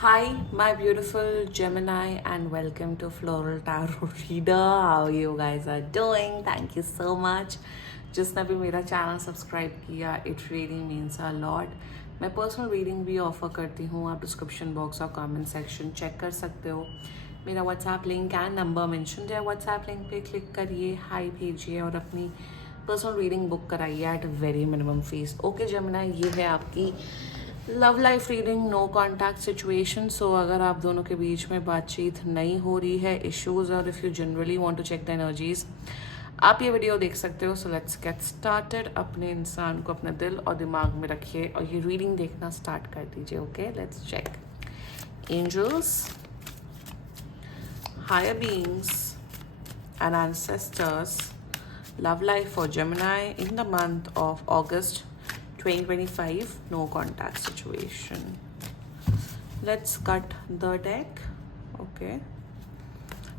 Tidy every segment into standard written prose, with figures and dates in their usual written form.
Hi, my beautiful Gemini, and welcome to Floral Tarot Reader. How you guys are doing? Thank you so much. जिसने भी मेरा channel subscribe किया, it really means a lot. मैं personal reading भी offer करती हूँ. आप description box और कमेंट सेक्शन चेक कर सकते हो. मेरा WhatsApp link and number mention है. व्हाट्सएप लिंक पे क्लिक करिए, हाई भेजिए और अपनी पर्सनल रीडिंग बुक कराइए at very minimum fees. Okay Gemini, ये है आपकी love life reading, no contact situation. So अगर आप दोनों के बीच में बातचीत नहीं हो रही है, इश्यूज, और if you generally want to check the energies, आप ये वीडियो देख सकते हो. So let's get started. अपने इंसान को अपने दिल और दिमाग में रखिए और ये रीडिंग देखना स्टार्ट कर दीजिए. Okay, let's check. Angels, higher beings and ancestors, love life for Gemini in the month of August 2025, no contact situation. Let's cut the deck. Okay,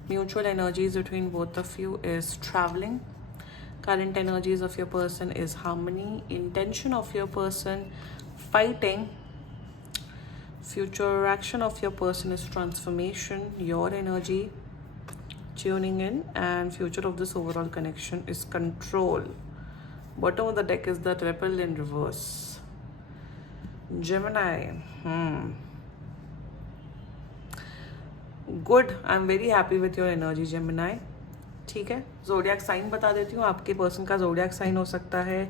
mutual energies between both of you is traveling. Current energies of your person is harmony. Intention of your person, fighting. Future action of your person is transformation. Your energy, tuning in, and future of this overall connection is control. Bottom of the deck is the triple in reverse. Gemini. Good. I'm very happy with your energy, Gemini. ठीक है, जोडियाक sign बता देती हूँ. आपके person का जोडियाक sign हो सकता है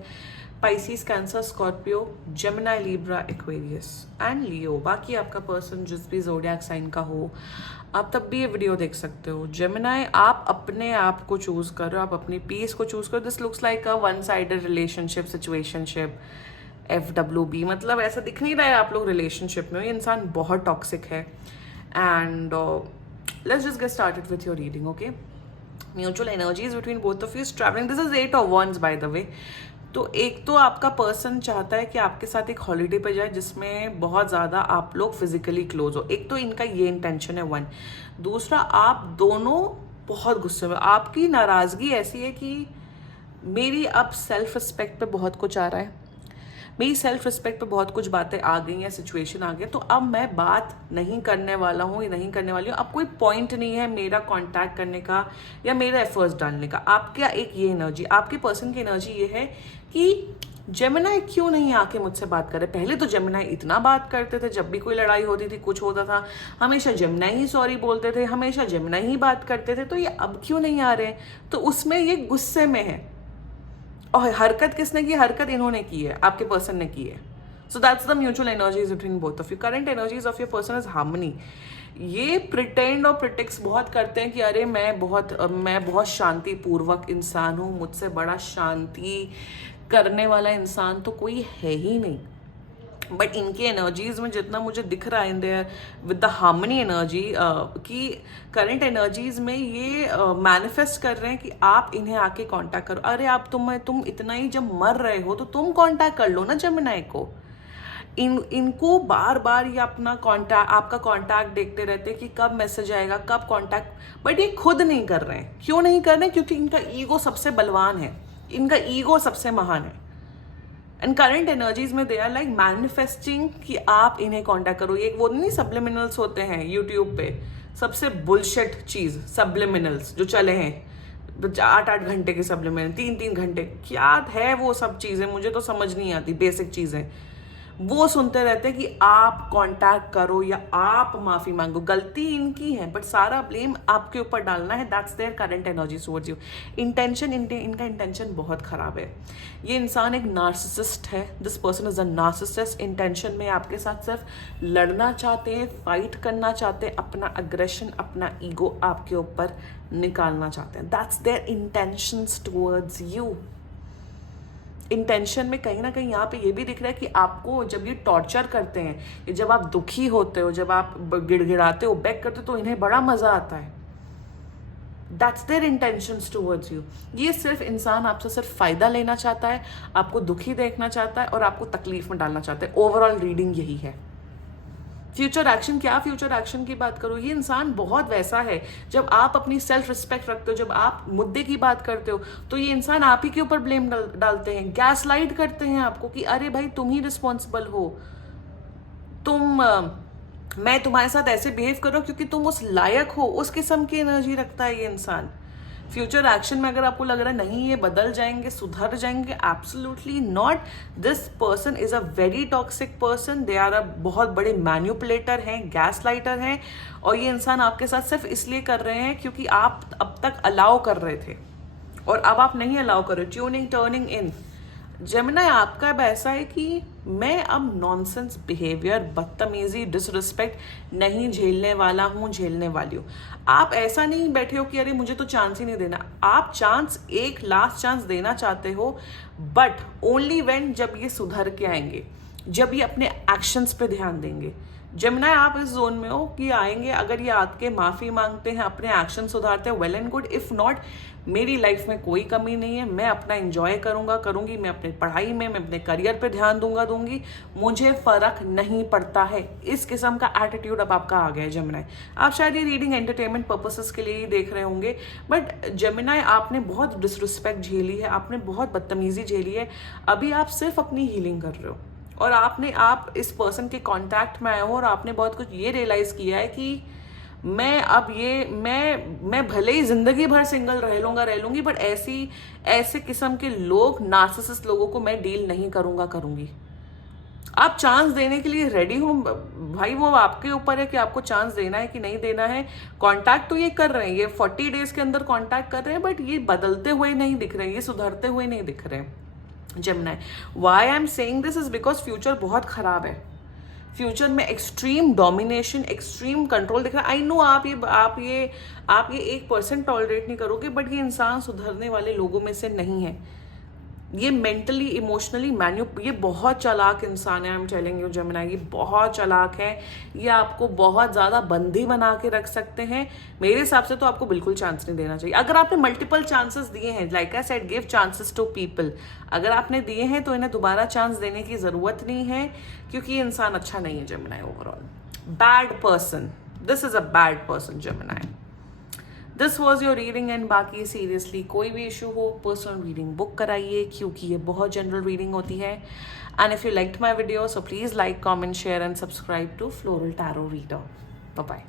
Pisces, Cancer, Scorpio, Gemini, Libra, Aquarius and Leo. बाकी आपका पर्सन जिस भी जोडियाक साइन का हो, आप तब भी ये वीडियो देख सकते हो. जेमिनी, आप अपने आप को चूज करो, आप अपनी पीस को चूज करो. This looks like a one sided relationship, situationship, FWB. मतलब ऐसा दिख नहीं रहा है आप लोग रिलेशनशिप में. ये इंसान बहुत टॉक्सिक है. And let's just get started with your reading. Okay, mutual energies between both of you is travelling. This is 8 of Wands by the way. तो एक तो आपका पर्सन चाहता है कि आपके साथ एक हॉलीडे पे जाए जिसमें बहुत ज़्यादा आप लोग फिजिकली क्लोज हो. एक तो इनका ये इंटेंशन है, वन. दूसरा, आप दोनों बहुत गुस्से में. आपकी नाराज़गी ऐसी है कि मेरी अब सेल्फ रिस्पेक्ट पे बहुत कुछ आ रहा है, मेरी सेल्फ रिस्पेक्ट पे बहुत कुछ बातें आ गई हैं, सिचुएशन आ गई, तो अब मैं बात नहीं करने वाला हूँ या नहीं करने वाली हूँ. अब कोई पॉइंट नहीं है मेरा कांटेक्ट करने का या मेरा एफर्ट्स डालने का. आपका एक ये एनर्जी, आपके पर्सन की एनर्जी ये है कि जेमिनी क्यों नहीं आके मुझसे बात करे. पहले तो जेमिनी इतना बात करते थे, जब भी कोई लड़ाई होती थी, कुछ होता था, हमेशा जेमिनी ही सॉरी बोलते थे, हमेशा जेमिनी ही बात करते थे. तो ये अब क्यों नहीं आ रहे? तो उसमें ये गुस्से में है. और हरकत किसने की? हरकत इन्होंने की है, आपके पर्सन ने की है. So that's the mutual energies between both of you. Current energies of your person is harmony. ये प्रिटेंड और प्रिटिक्स बहुत करते हैं कि अरे मैं बहुत शांतिपूर्वक इंसान हूँ, मुझसे बड़ा शांति करने वाला इंसान तो कोई है ही नहीं. बट इनके एनर्जीज में जितना मुझे दिख रहा है in their with the harmony energy, कि करंट एनर्जीज में ये मैनिफेस्ट कर रहे हैं कि आप इन्हें आके कांटेक्ट करो. अरे आप तुम इतना ही जब मर रहे हो तो तुम कांटेक्ट कर लो ना जेमिनी को. इनको बार बार ये अपना कांटेक्ट, आपका कांटेक्ट देखते रहते हैं कि कब मैसेज आएगा, कब कांटेक्ट. बट ये खुद नहीं कर रहे हैं. क्यों नहीं कर रहे हैं? क्योंकि इनका ईगो सबसे बलवान है, इनका ईगो सबसे महान है. एंड करंट एनर्जीज में दे आर लाइक मैनिफेस्टिंग कि आप इन्हें कांटेक्ट करो. ये वो नहीं सब्लिमिनल्स होते हैं यूट्यूब पे, सबसे बुलशिट चीज सब्लिमिनल्स जो चले हैं, 8-8 घंटे के सब्लिमिनल, 3-3 घंटे, क्या है वो सब चीजें, मुझे तो समझ नहीं आती. बेसिक चीजें वो सुनते रहते हैं कि आप कांटेक्ट करो या आप माफी मांगो. गलती इनकी है बट सारा ब्लेम आपके ऊपर डालना है. That's their current energy towards you. Intention, इनका इंटेंशन बहुत खराब है. ये इंसान एक नार्सिसिस्ट है. This person is a narcissist. Intention में आपके साथ सिर्फ लड़ना चाहते हैं, फाइट करना चाहते हैं, अपना अग्रेशन, अपना ईगो आपके ऊपर निकालना चाहते हैं. That's their intentions towards you. Intention में कहीं ना कहीं यहाँ पे ये भी दिख रहा है कि आपको जब ये टॉर्चर करते हैं, जब आप दुखी होते हो, जब आप गिड़गिड़ाते हो, बैक करते हो, तो इन्हें बड़ा मजा आता है. That's their intentions towards you. ये सिर्फ इंसान आपसे सिर्फ फायदा लेना चाहता है, आपको दुखी देखना चाहता है और आपको तकलीफ में डालना चाहता है. ओवरऑल रीडिंग यही है. फ्यूचर एक्शन, क्या फ्यूचर एक्शन की बात करो, ये इंसान बहुत वैसा है. जब आप अपनी सेल्फ रिस्पेक्ट रखते हो, जब आप मुद्दे की बात करते हो, तो ये इंसान आप ही के ऊपर ब्लेम डालते हैं, गैस लाइट करते हैं आपको कि अरे भाई तुम ही रिस्पॉन्सिबल हो, तुम मैं तुम्हारे साथ ऐसे बिहेव कर रहा हूँ क्योंकि तुम उस लायक हो, उस किस्म की एनर्जी रखता है ये इंसान। फ्यूचर एक्शन में अगर आपको लग रहा है नहीं ये बदल जाएंगे, सुधर जाएंगे, absolutely not. This person is a very toxic person. They are a बहुत बड़े मैन्युपुलेटर हैं, गैस लाइटर हैं, और ये इंसान आपके साथ सिर्फ इसलिए कर रहे हैं क्योंकि आप अब तक अलाउ कर रहे थे और अब आप नहीं अलाउ कर रहे। ट्यूनिंग टर्निंग इन। जेमिनी आपका अब ऐसा है कि मैं अब नॉनसेंस बिहेवियर, बदतमीजी, डिसरिस्पेक्ट नहीं झेलने वाला हूँ, झेलने वाली हूँ। आप ऐसा नहीं बैठे हो कि अरे मुझे तो चांस ही नहीं देना। आप चांस, एक लास्ट चांस देना चाहते हो, बट ओनली व्हेन जब ये सुधर के आएंगे, जब ये अपने एक्शंस पे ध्यान देंगे। जेमिनी आप इस जोन में हो कि आएंगे, अगर ये आके माफी मांगते हैं, अपने एक्शन सुधारते हैं, well and good. If not, मेरी लाइफ में कोई कमी नहीं है, मैं अपना एंजॉय करूंगी, मैं अपनी पढ़ाई में, मैं अपने करियर पे ध्यान दूंगी, मुझे फर्क नहीं पड़ता है। इस किस्म का एटीट्यूड अब आपका आ गया है जेमिनी। आप शायद ये रीडिंग एंटरटेनमेंट पर्पसेस के लिए ही देख रहे होंगे, बट जेमिनी आपने बहुत डिसरिस्पेक्ट झेली है, आपने बहुत बदतमीजी झेली है। अभी आप सिर्फ अपनी हीलिंग कर रहे हो, और आप इस पर्सन के कांटेक्ट में आए हो और आपने बहुत कुछ ये रियलाइज किया है कि मैं अब ये मैं भले ही जिंदगी भर सिंगल रह लूंगी, बट ऐसे किस्म के लोग, नार्सिसिस्ट लोगों को मैं डील नहीं करूंगी। आप चांस देने के लिए रेडी हो भाई, वो आपके ऊपर है कि आपको चांस देना है कि नहीं देना है। कांटेक्ट तो ये कर रहे हैं, ये 40 डेज के अंदर कांटेक्ट कर रहे हैं, बट ये बदलते हुए नहीं दिख रहे हैं, ये सुधरते हुए नहीं दिख रहे हैं। Gemini, why I am saying this is because future बहुत खराब है। फ्यूचर में एक्सट्रीम डोमिनेशन, एक्सट्रीम कंट्रोल दिख रहा है। आई नो आप ये 1% टॉलरेट नहीं करोगे, बट ये इंसान सुधरने वाले लोगों में से नहीं है। ये मेंटली, इमोशनली ये बहुत चालाक इंसान है। I am telling you Gemini, ये बहुत चालाक है। ये आपको बहुत ज़्यादा बंदी बना के रख सकते हैं। मेरे हिसाब से तो आपको बिल्कुल चांस नहीं देना चाहिए। अगर आपने मल्टीपल चांसेस दिए हैं, like I said, give chances to people. अगर आपने दिए हैं तो इन्हें दोबारा चांस देने की ज़रूरत नहीं है, क्योंकि ये इंसान अच्छा नहीं है Gemini. Overall bad person, this is a bad person Gemini. This was your reading, and बाकी सीरियसली कोई भी इशू हो, पर्सनल रीडिंग बुक कराइए, क्योंकि ये बहुत जनरल रीडिंग होती है। And if you liked my video, so please like, comment, share and subscribe to floral tarot reader. Bye bye.